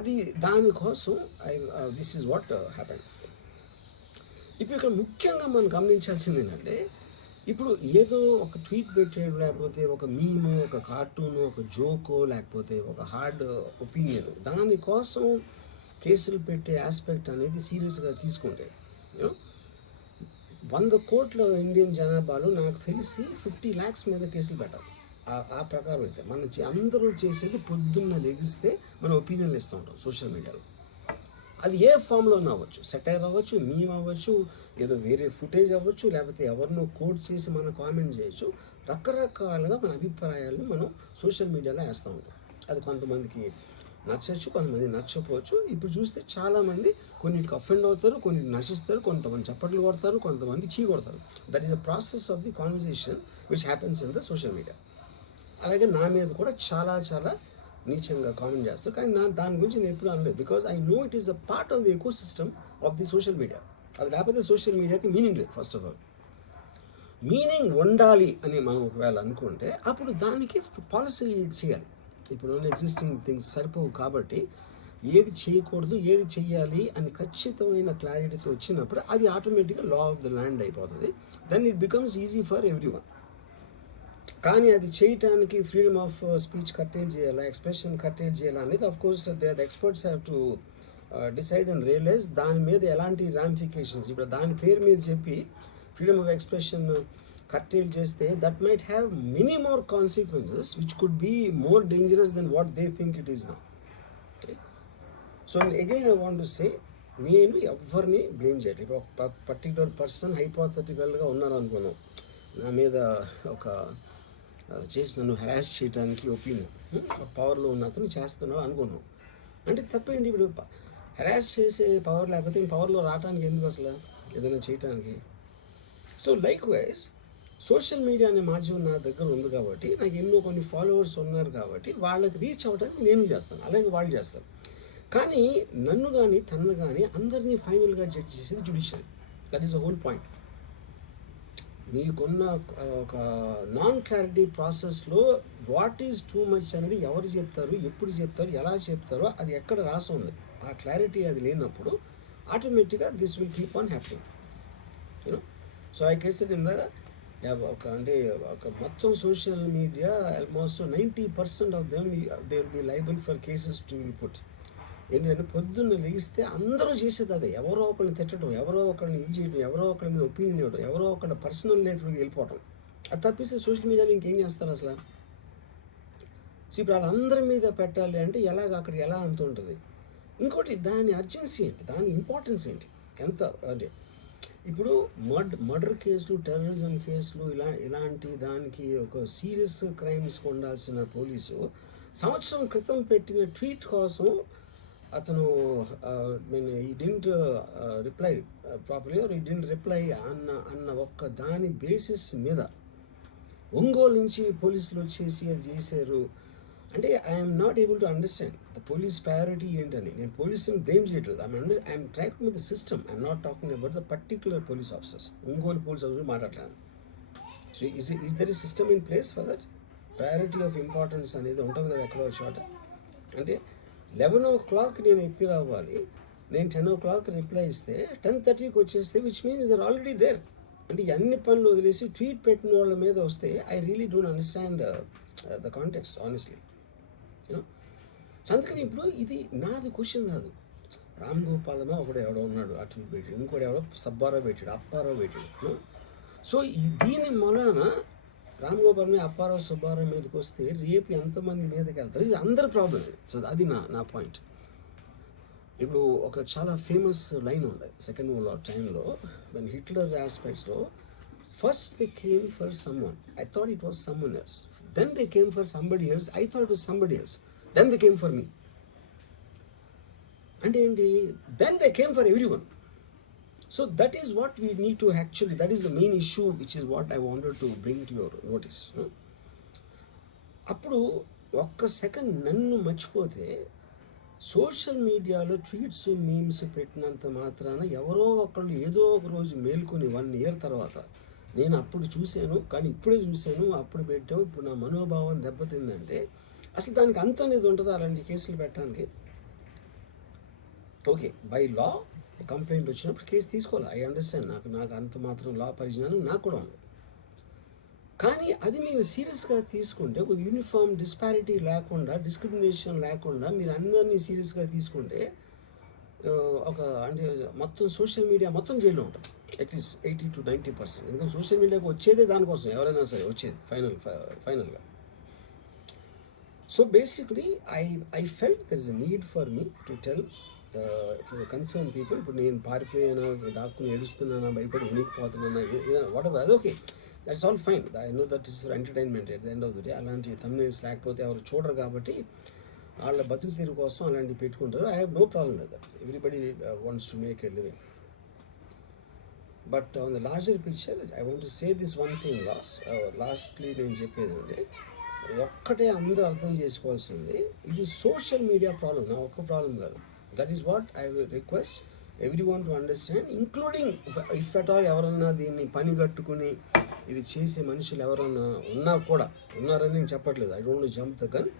అది దానికోసం this is what happen. ఇప్పుడు ఇక్కడ ముఖ్యంగా మనం గమనించాల్సింది ఏంటంటే, ఇప్పుడు ఏదో ఒక ట్వీట్ పెట్టాడు, లేకపోతే ఒక మీము, ఒక కార్టూను, ఒక జోకో, లేకపోతే ఒక హార్డ్ ఒపీనియన్, దానికోసం కేసులు పెట్టే ఆస్పెక్ట్ అనేది సీరియస్గా తీసుకుంటే 100 కోట్ల ఇండియన్ జనాభాలో నాకు తెలిసి 50 lakhs మీద కేసులు పెట్టాలి. ఆ ప్రకారం అయితే అందరూ చేసేది పొద్దున్న లెగిస్తే మనం ఒపీనియన్లు ఇస్తూ ఉంటాం సోషల్ మీడియాలో. అది ఏ ఫామ్లో అవ్వచ్చు, సెటైర్ అవ్వచ్చు, మీమ్ అవ్వచ్చు, ఏదో వేరే ఫుటేజ్ అవ్వచ్చు, లేకపోతే ఎవరినో కోట్ చేసి మనం కామెంట్ చేయొచ్చు. రకరకాలుగా మన అభిప్రాయాలను మనం సోషల్ మీడియాలో వేస్తూ ఉంటాం. అది కొంతమందికి నచ్చచ్చు, కొంతమంది నచ్చకపోవచ్చు. ఇప్పుడు చూస్తే చాలామంది కొన్నిటికి అఫెండ్ అవుతారు, కొన్నిటికి నశిస్తారు, కొంతమంది చప్పట్లు కొడతారు, కొంతమంది చీ కొడతారు. That is a process of the conversation which happens in the social media. అలాగే నా మీద కూడా చాలా చాలా నీచంగా కామెంట్ చేస్తారు, కానీ దాని గురించి నేను ఎప్పుడు అనలేదు. Because I know it is a part of the eco system of the social media. అది లేకపోతే సోషల్ మీడియాకి మీనింగ్ లేదు. ఫస్ట్ ఆఫ్ ఆల్ మీనింగ్ ఉండాలి అని మనం ఒకవేళ అనుకుంటే అప్పుడు దానికి పాలసీ చేయాలి. ఇప్పుడు ఎగ్జిస్టింగ్ థింగ్స్ సరిపోవు కాబట్టి ఏది చేయకూడదు, ఏది చెయ్యాలి అని ఖచ్చితమైన క్లారిటీతో వచ్చినప్పుడు అది ఆటోమేటిక్గా లా ఆఫ్ ద ల్యాండ్ అయిపోతుంది. Then it becomes easy for everyone. కానీ అది చేయటానికి ఫ్రీడమ్ ఆఫ్ స్పీచ్ కట్టేల్ చేయాలా, ఎక్స్ప్రెషన్ కట్టేల్ చేయాలా అనేది of course the experts have to decide and realize. దాని మీద ఎలాంటి రామిఫికేషన్స్, ఇప్పుడు దాని పేరు మీద చెప్పి ఫ్రీడమ్ ఆఫ్ ఎక్స్ప్రెషన్ కట్టేల్ చేస్తే that might have many more consequences which could be more dangerous then what they think it is now. So again I want to say, నేను ఎవరిని బ్లేమ్ చేయలేదు. ఇప్పుడు ఒక పర్టికులర్ పర్సన్ హైపోథెటికల్గా ఉన్నారు అనుకున్నాం, నా మీద ఒక చేసి నన్ను హెరాస్ చేయడానికి ఒపీనియన్ పవర్లో ఉన్న అతను చేస్తున్నాడు అనుకున్నాం అంటే తప్పేంటి. ఇప్పుడు హెరాస్ చేసే పవర్ లేకపోతే పవర్లో రావడానికి ఎందుకు అసలు ఏదైనా చేయటానికి? So like wise social media అనే మాధ్యమం నా దగ్గర ఉంది కాబట్టి, నాకు కొన్ని ఫాలోవర్స్ ఉన్నారు కాబట్టి వాళ్ళకి రీచ్ అవ్వడానికి నేను చేస్తాను, అలాగే వాళ్ళు చేస్తారు. కానీ నన్ను కానీ తనను కానీ అందరినీ ఫైనల్గా జడ్జ్ చేసేది judiciary. That is the whole point. మీకున్న ఒక నాన్ క్లారిటీ ప్రాసెస్లో వాట్ ఈజ్ టూ మచ్ అనేది ఎవరు చెప్తారు, ఎప్పుడు చెప్తారు, ఎలా చెప్తారో అది ఎక్కడ రాసి ఉంది. ఆ క్లారిటీ అది లేనప్పుడు ఆటోమేటిక్గా this will keep on happening. You know, so I కేసెడ్ ఇందాక ఒక మొత్తం social media almost 90% of them they will be liable for cases to will put. ఏంటంటే పొద్దున్న లేస్తే అందరూ చేసేది అదే, ఎవరో ఒకరిని తిట్టడం, ఎవరో ఒకరిని ఇది చేయడం, ఎవరో ఒకరి మీద ఒపీనియన్ ఇవ్వడం, ఎవరో ఒకరి పర్సనల్ లైఫ్లోకి వెళ్ళిపోవడం. అది తప్పిస్తే సోషల్ మీడియాలో ఇంకేం చేస్తారు అసలు? సో ఇప్పుడు వాళ్ళందరి మీద పెట్టాలి అంటే అక్కడ ఎలా అంత ఉంటుంది? ఇంకోటి, దాని అర్జెన్సీ ఏంటి, దాని ఇంపార్టెన్స్ ఏంటి, ఎంత అంటే ఇప్పుడు మర్డర్ కేసులు, టెర్రరిజం కేసులు, ఇలాంటి దానికి ఒక సీరియస్ క్రైమ్స్కి ఉండాల్సిన పోలీసు సంవత్సరం క్రితం పెట్టిన ట్వీట్ కోసం అతను he didn't reply properly are he didn't reply అన్న ఒక్క దాని బేసిస్ మీద ఒంగోలు నుంచి పోలీసులు వచ్చేసి అది చేశారు అంటే I'm not able to understand the police priority ఏంటని. నేను పోలీసుని బ్లేమ్ చేయట్లేదు, I'm tracking with the system, I'm not talking about the particular police officers. Ongole police officer మాట్లాడలేదు. So is there is system in place for that? Priority of importance అనేది ఉంటుంది కదా ఎక్కడో చోట. అంటే 11 o'clock నేను ఎప్పి రావాలి, నేను 10 o'clock రిప్లై ఇస్తే 10:30కి వచ్చేస్తే which means they're already there. అంటే అన్ని పనులు వదిలేసి ట్వీట్ పెట్టిన వాళ్ళ మీద వస్తే I really don't understand the context honestly. You know, అందుకని ఇప్పుడు ఇది నాది క్వశ్చన్ కాదు. రామ్ గోపాలమో ఒకడు ఎవడో ఉన్నాడు అటు పెట్టాడు, ఇంకోటి ఎవడో సబ్బారావు పెట్టాడు, అప్పారావు పెట్టాడు. సో దీని మూలాన రామ్ గోపాల్ మీద, అప్పారావు, సుబ్బారావు మీదకి వస్తే రేపు ఎంతమంది మీదకి వెళ్తారు? ఇది అందరి ప్రాబ్లం. సో అది నా పాయింట్. ఇప్పుడు ఒక చాలా ఫేమస్ లైన్ ఉంది సెకండ్ వరల్డ్ వార్ టైంలో, వెన్ హిట్లర్ ఆస్పెక్ట్స్లో, first they came for someone, I thought it was someone else, then they came for somebody else, I thought it was somebody else, then they came for me. అంటే ఏంటి? Then they came for everyone. So that is what we need to actually, that is the main issue which is what I wanted to bring to your notice. అప్పుడు ఒక్క second నన్ను మర్చిపోతే social మీడియాలో tweets, memes పెట్టినంత మాత్రాన ఎవరో ఒకళ్ళు ఏదో ఒక రోజు మేల్కొని 1 year తర్వాత నేను అప్పుడు చూశాను, కానీ ఇప్పుడే చూశాను, అప్పుడు పెట్టావు, ఇప్పుడు నా మనోభావం దెబ్బతిందంటే అసలు దానికి అంత అనేది ఉంటుందా అలాంటి కేసులు పెట్టడానికి? ఓకే, బై లా కంప్లైంట్ వచ్చినప్పుడు కేసు తీసుకోవాలి. ఐ అండర్స్టాండ్, నాకు అంత మాత్రం లా పరిజ్ఞానం నాకు కూడా ఉంది. కానీ అది మీరు సీరియస్గా తీసుకుంటే, ఒక యూనిఫామ్ డిస్పారిటీ లేకుండా, డిస్క్రిమినేషన్ లేకుండా మీరు అందరినీ సీరియస్గా తీసుకుంటే ఒక అంటే మొత్తం సోషల్ మీడియా మొత్తం జైల్లో ఉంటుంది, అట్లీస్ట్ 80 to 90%. ఎందుకంటే సోషల్ మీడియాకి వచ్చేదే దానికోసం, ఎవరైనా సరే వచ్చేది ఫైనల్గా. So basically I felt there is a need for me to tell concern people. ఇప్పుడు నేను పారిపోయాను, దాక్కుని ఏడుస్తున్నానా, భయపడి ఉనికిపోతున్నానా, వాట్ ఎవర్, అది okay, that's all fine. I know that is for entertainment at the end of the day. అలాంటి thumbnails లేకపోతే ఎవరు చూడరు కాబట్టి వాళ్ళ బతుకు తీరు కోసం అలాంటివి పెట్టుకుంటారు. I have no problem with that. Everybody wants to make a living. But on the larger picture I want to say this one thing lastly నేను చెప్పేది అంటే, ఒక్కటే అందరూ అర్థం చేసుకోవాల్సింది, ఇది సోషల్ మీడియా ప్రాబ్లం, నా ఒక్క ప్రాబ్లం కాదు. That is what I will request everyone to understand, including if at all ఎవరన్నా దీన్ని పని కట్టుకుని ఇది చేసే మనుషులు ఎవరన్నా ఉన్నా కూడా, ఉన్నారని నేను చెప్పట్లేదు, I don't jump the gun,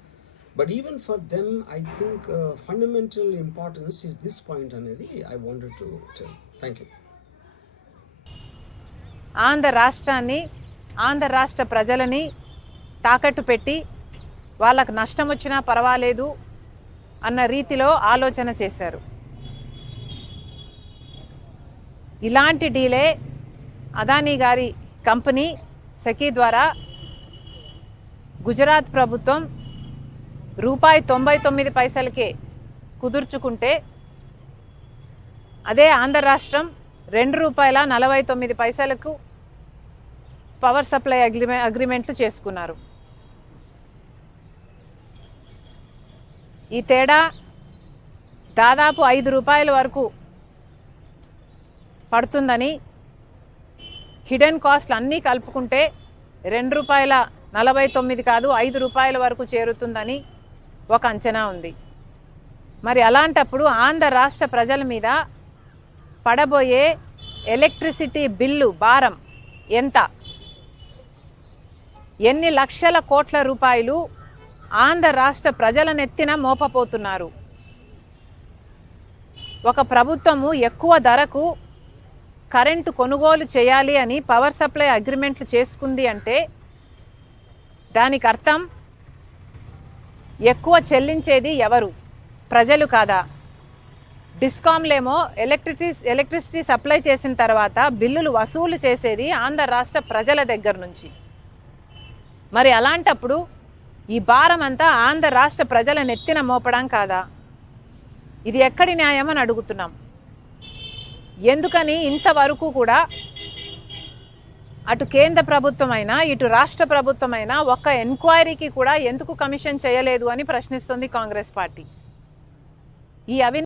but even for them I think fundamental importance is this point అనేది I wanted to tell. Thank you. Andhra రాష్ట్రాన్ని, ఆంధ్ర రాష్ట్ర ప్రజలని తాకట్టు పెట్టి వాళ్ళకు నష్టం వచ్చినా పర్వాలేదు అన్న రీతిలో ఆలోచన చేశారు. ఇలాంటి డీలే అదానీ గారి కంపెనీ సెకీ ద్వారా గుజరాత్ ప్రభుత్వం ₹99 కుదుర్చుకుంటే, అదే ఆంధ్ర రాష్ట్రం ₹2.49 పవర్ సప్లై అగ్రిమెంట్లు చేసుకున్నారు. ఈ తేడా దాదాపు ₹5 వరకు పడుతుందని, హిడెన్ కాస్ట్లు అన్నీ కలుపుకుంటే ₹2.49 కాదు ₹5 వరకు చేరుతుందని ఒక అంచనా ఉంది. మరి అలాంటప్పుడు ఆంధ్ర రాష్ట్ర ప్రజల మీద పడబోయే ఎలక్ట్రిసిటీ బిల్లు భారం ఎంత? ఎన్ని లక్షల కోట్ల రూపాయలు ఆంధ్ర రాష్ట్ర ప్రజల నెత్తిన మోపపోతున్నారు? ఒక ప్రభుత్వము ఎక్కువ ధరకు కరెంటు కొనుగోలు చేయాలి అని పవర్ సప్లై అగ్రిమెంట్లు చేసుకుంది అంటే దానికి అర్థం ఎక్కువ చెల్లించేది ఎవరు? ప్రజలు కాదా? డిస్కామ్లేమో ఎలక్ట్రిసిటీ సప్లై చేసిన తర్వాత బిల్లులు వసూలు చేసేది ఆంధ్ర రాష్ట్ర ప్రజల దగ్గర నుంచి. మరి అలాంటప్పుడు ఈ భారం అంతా ఆంధ్ర రాష్ట్ర ప్రజల నెత్తిన మోపడం కాదా? ఇది ఎక్కడి న్యాయం అని అడుగుతున్నాం. ఎందుకని ఇంతవరకు కూడా అటు కేంద్ర ప్రభుత్వమైనా ఇటు రాష్ట్ర ప్రభుత్వమైనా ఒక్క ఎంక్వైరీకి కూడా ఎందుకు కమిషన్ చేయలేదు అని ప్రశ్నిస్తుంది కాంగ్రెస్ పార్టీ. ఈ